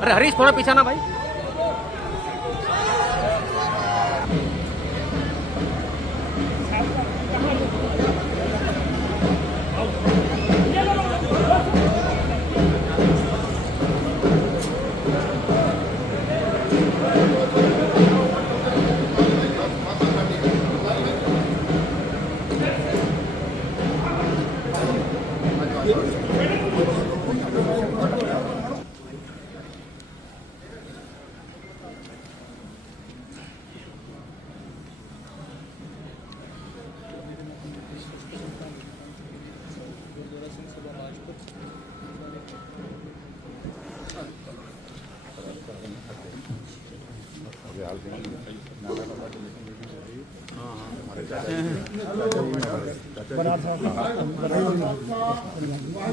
अरे हरीश थोड़ा पीछा ना भाई।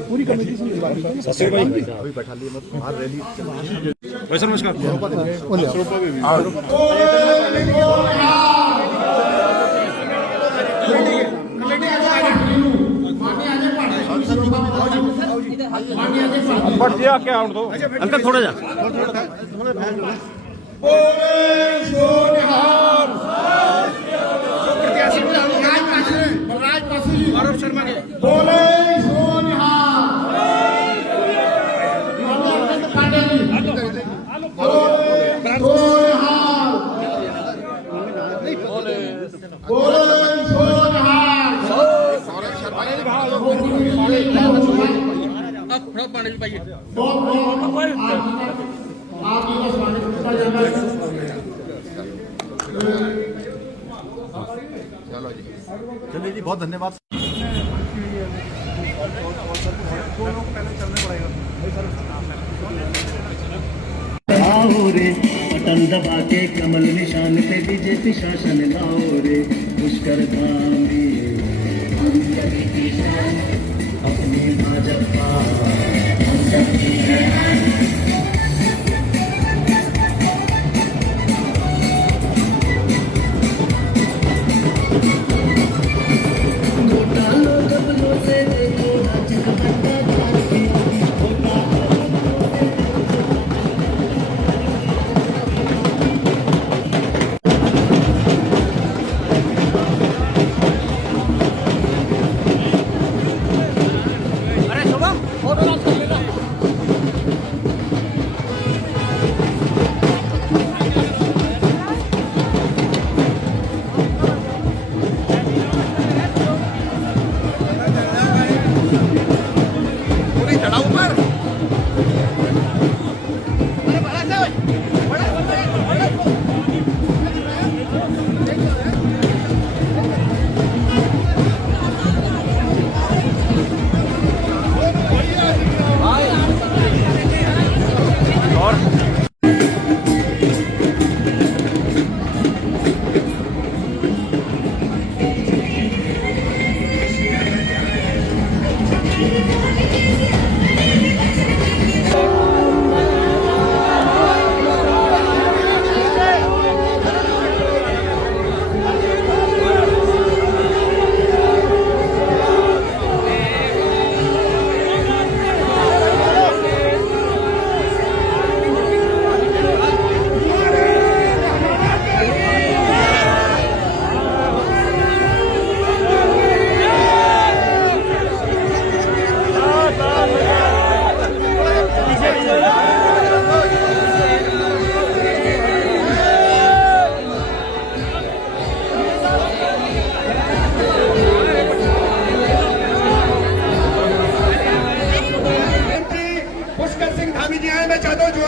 पूरी कमेटी से अभी बैठा लिए मत बाहर रैली भाई सर नमस्कार। बढ़ दिया क्या दो अंकल थोड़ा जा। चलिए जी बहुत धन्यवाद। आओ रे बटन दबा के कमल निशान पे बीजेपी शासन लाओ रे पुष्कर धामी अपनी भाजपा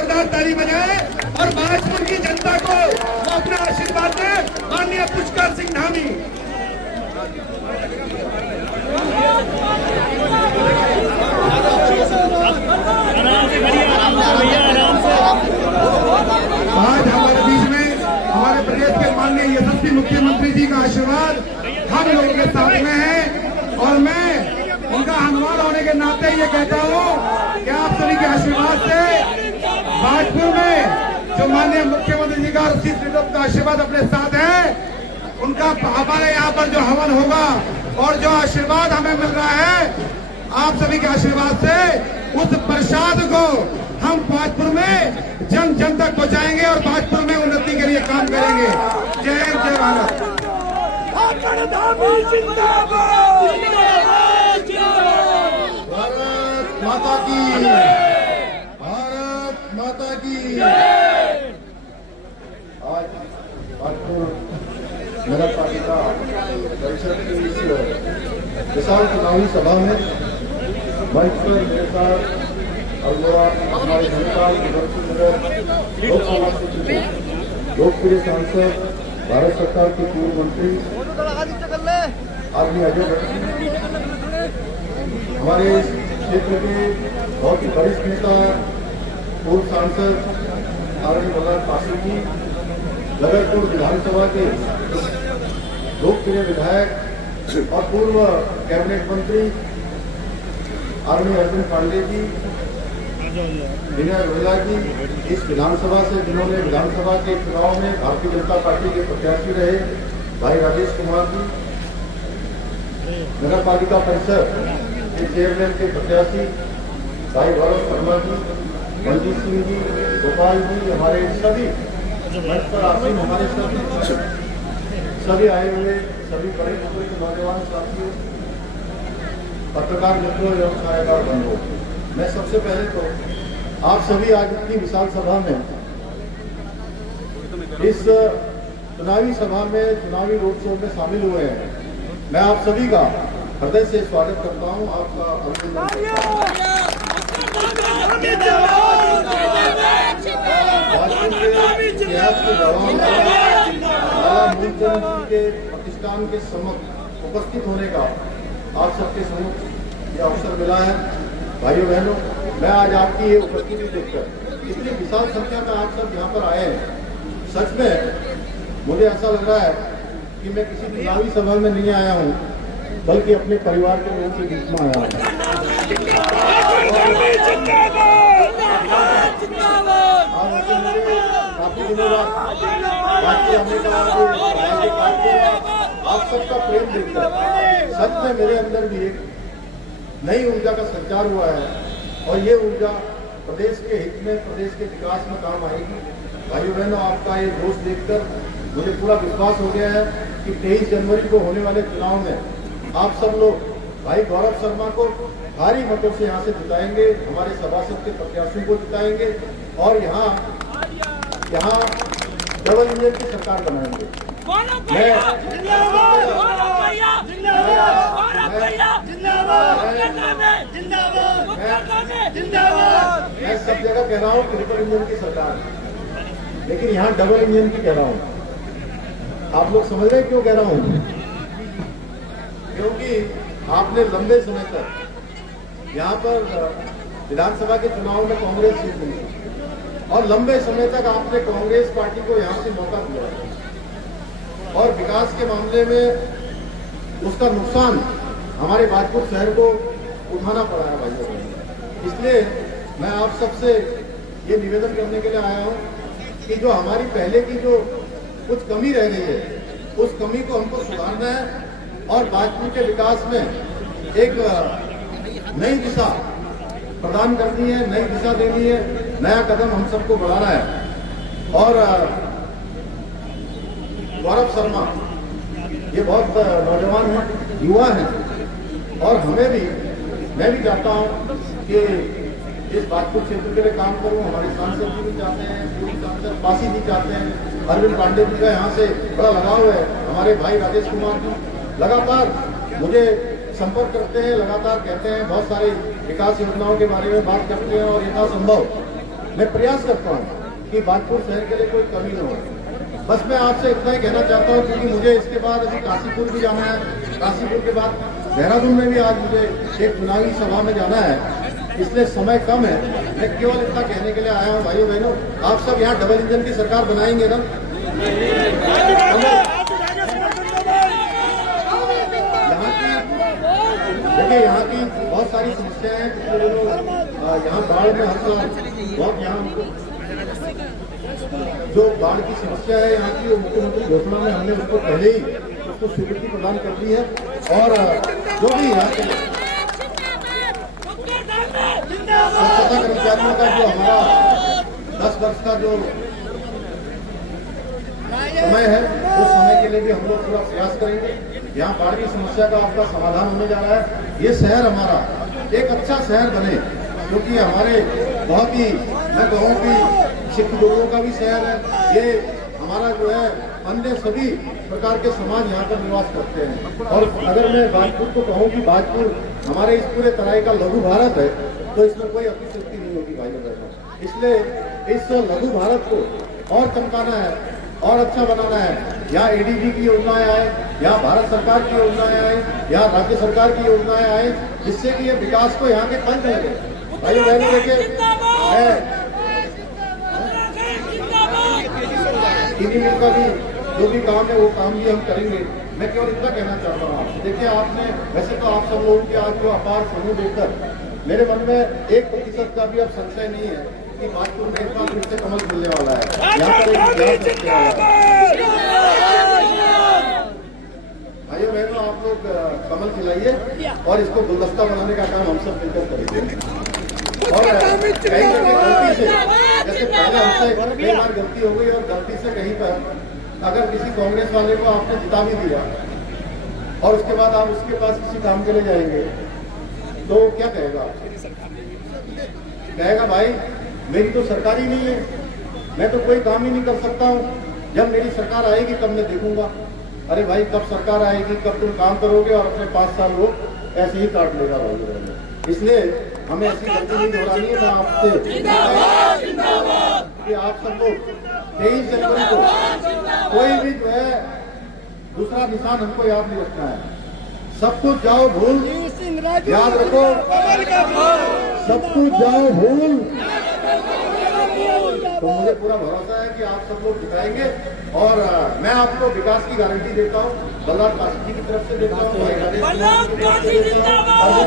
जोरदार ताली बजाएं और भाजपुर की जनता को वो अपना आशीर्वाद दें। माननीय पुष्कर सिंह धामी। आज हमारे बीच में हमारे प्रदेश के माननीय यशस्वी मुख्यमंत्री जी का आशीर्वाद हम लोगों के साथ में है और मैं उनका हनुमान होने के नाते ये कहता हूँ कि आप सभी के आशीर्वाद से भाजपुर में जो माननीय मुख्यमंत्री जी का और उसी का आशीर्वाद अपने साथ है, उनका हमारे यहाँ पर जो हवन होगा और जो आशीर्वाद हमें मिल रहा है आप सभी के आशीर्वाद से, उस प्रसाद को हम भाजपुर में जन जन तक पहुंचाएंगे और भाजपुर में उन्नति के लिए काम करेंगे। जय हिंद, जय भारत। भारत माता की, भारत माता की। आज भाजपुर नगर पालिका परिषद की इस विशाल चुनावी सभा में मंच पर मेरे साथ हमारे धनपाल नगर लोकसभा से चुने लोकप्रिय सांसद, भारत सरकार के पूर्व मंत्री आदमी अजय भट्ट, हमारे क्षेत्र के बहुत ही वरिष्ठ नेता पूर्व सांसद आदरणीय बलराम पासवान जी, नगरपुर विधानसभा के लोकप्रिय विधायक और पूर्व कैबिनेट मंत्री आदरणीय अर्जुन पांडे जी, विनय रोहिला जी, इस विधानसभा से जिन्होंने विधानसभा के चुनाव में भारतीय जनता पार्टी के प्रत्याशी रहे भाई राजेश कुमार जी, नगर पालिका परिषद के चेयरमैन के प्रत्याशी भाई गौरव शर्मा जी, मनजीत सिंह जी, गोपाल जी, हमारे सभी मंच पर आसीन हमारे सभी आए हुए सभी बड़े बुजुर्ग नौजवान साथियों, पत्रकार मित्रों एवं सहायकार बंधुओं, मैं सबसे पहले तो आप सभी आज इतनी विशाल सभा में, इस चुनावी सभा में, चुनावी रोड शो में शामिल हुए हैं। मैं आप सभी का हृदय से स्वागत करता हूं, आपका अभिनंदन के प्रतिष्ठान के समक्ष उपस्थित होने का आप सबके सम्मुख यह अवसर मिला है। भाइयों बहनों, मैं आज आपकी ये उपस्थिति देखकर, इतनी विशाल संख्या में आप सब यहाँ पर आए हैं, सच में मुझे ऐसा लग रहा है कि मैं किसी चुनावी सभा में नहीं आया हूँ, बल्कि अपने परिवार के लोगों के बीच में आया हूँ। काफी दिनों बाद आप सबका प्रेम देखकर सच में मेरे अंदर भी एक नई ऊर्जा का संचार हुआ है और ये ऊर्जा प्रदेश के हित में, प्रदेश के विकास में काम आएगी। भाइयों बहनों, आपका ये जोश देखकर मुझे पूरा विश्वास हो गया है कि 23 जनवरी को होने वाले चुनाव में आप सब लोग भाई गौरव शर्मा को भारी मतों से यहाँ से जिताएंगे, हमारे सभासद के प्रत्याशियों को जिताएंगे और यहाँ डबल इंजन की सरकार बनाएंगे। मैं सब जगह कह रहा हूँ ट्रिपल इंजन की सरकार, लेकिन यहाँ डबल इंजन की कह रहा हूँ। आप लोग समझ रहे क्यों कह रहा हूँ? क्योंकि आपने लंबे समय तक यहाँ पर विधानसभा के चुनाव में कांग्रेस जीत मिली और लंबे समय तक आपने कांग्रेस पार्टी को यहाँ से मौका दिया और विकास के मामले में उसका नुकसान हमारे भाजपुर शहर को उठाना पड़ा है भाइयों। इसलिए मैं आप सबसे ये निवेदन करने के लिए आया हूँ कि जो हमारी पहले की जो कुछ कमी रह गई है, उस कमी को हमको सुधारना है और भाजपुर के विकास में एक नई दिशा प्रदान करनी है, नई दिशा देनी है, नया कदम हम सबको बढ़ाना है। और गौरव शर्मा ये बहुत नौजवान हैं, युवा हैं और मैं भी चाहता हूं कि इस भाजपुर क्षेत्र के लिए काम करूं। हमारे सांसद जी भी चाहते हैं, पूर्व सांसद पासी जी चाहते हैं, अरविंद पांडे जी का यहाँ से बड़ा लगाव है, हमारे भाई राजेश कुमार जी लगातार मुझे संपर्क करते हैं, लगातार कहते हैं, बहुत सारी विकास योजनाओं के बारे में बात करते हैं और यथासंभव मैं प्रयास करता हूँ कि बागपुर शहर के लिए कोई कमी न हो। बस मैं आपसे इतना ही कहना चाहता हूँ, क्योंकि मुझे इसके बाद अभी काशीपुर भी जाना है, काशीपुर के बाद देहरादून में भी आज मुझे एक चुनावी सभा में जाना है, इसलिए समय कम है। मैं केवल इतना कहने के लिए आया हूँ, भाइयों बहनों, आप सब यहाँ डबल इंजन की सरकार बनाएंगे ना? देखिए यहाँ की बहुत सारी समस्याएं हैं। पिछले दिनों यहाँ बाढ़ में हर साल बहुत यहाँ जो बाढ़ की समस्या है यहाँ की, मुख्यमंत्री घोषणा में हमने उसको पहले ही उसको स्वीकृति प्रदान कर दी है। और जो भी यहाँ के स्वच्छता कर्मचारियों का जो हमारा 10 वर्ष का जो समय है, उस समय के लिए भी हम लोग पूरा प्रयास करेंगे। यहाँ बाढ़ की समस्या का आपका समाधान होने जा रहा है। ये शहर हमारा एक अच्छा शहर बने, क्योंकि हमारे बहुत ही, मैं कहूँ कि सिख लोगों का भी शहर है ये हमारा, जो है अन्य सभी प्रकार के समाज यहाँ पर निवास करते हैं। और अगर मैं बागपुर को कहूँ कि बागपुर हमारे इस पूरे तरह का लघु भारत है, तो इसमें कोई अतिशयोक्ति नहीं होगी भाई बहनों। इसलिए इस लघु भारत को और चमकाना है और अच्छा बनाना है। यहाँ एडीबी की योजनाएं आए, यहाँ भारत सरकार की योजनाएं आए, यहाँ राज्य सरकार की योजनाएं आए, जिससे कि ये विकास को यहाँ के पंच लगे। भाई बहनों देखिए, चीनी मिल का भी जो भी काम है वो काम भी हम करेंगे। मैं केवल इतना कहना चाहता हूँ, देखिए आपने, वैसे तो आप सब लोगों के आज जो अपार समूह देखकर मेरे मन में 1% का भी अब संशय नहीं है कि बागपुर में एक बार फिर से कमल मिलने वाला है। यहाँ पर एक भाइयों बहनों, आप लोग कमल खिलाइए और इसको गुलदस्ता बनाने का काम हम सब मिलकर करेंगे। और कहीं ना कहीं गलती से, जैसे पहले हमसे कई बार गलती हो गई और गलती से कहीं पर अगर किसी कांग्रेस वाले को आपने जिता भी दिया और उसके बाद आप उसके पास किसी काम के लिए जाएंगे, तो क्या कहेगा? कहेगा भाई मेरी तो सरकार ही नहीं है, मैं तो कोई काम ही नहीं कर सकता हूँ, जब मेरी सरकार आएगी तब मैं देखूंगा। अरे भाई कब सरकार आएगी, कब तुम काम करोगे, और अपने 5 साल वो ऐसे ही काट लेगा भाई। इसलिए हमें ऐसी गलती नहीं दोहरानी है। मैं आपसे कि आप सब लोग 23 जनवरी को कोई भी जो है दूसरा निशान हमको याद नहीं रखना है। सब कुछ जाओ भूल, याद रखो, सब कुछ जाओ भूल। तो मुझे पूरा भरोसा है कि आप सब लोग जिताएंगे। और मैं आपको विकास की गारंटी देता हूँ, बल्लाल काशी जी की तरफ से देता हूँ, अर्जुन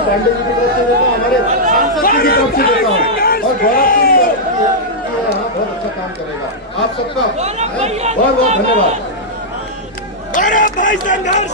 पांडे जी की तरफ से देता हूँ, हमारे सांसद जी की तरफ से देता हूँ, और गौरव सिंह यहाँ बहुत अच्छा काम करेगा। आप सबका बहुत बहुत धन्यवाद। भाई संघर्ष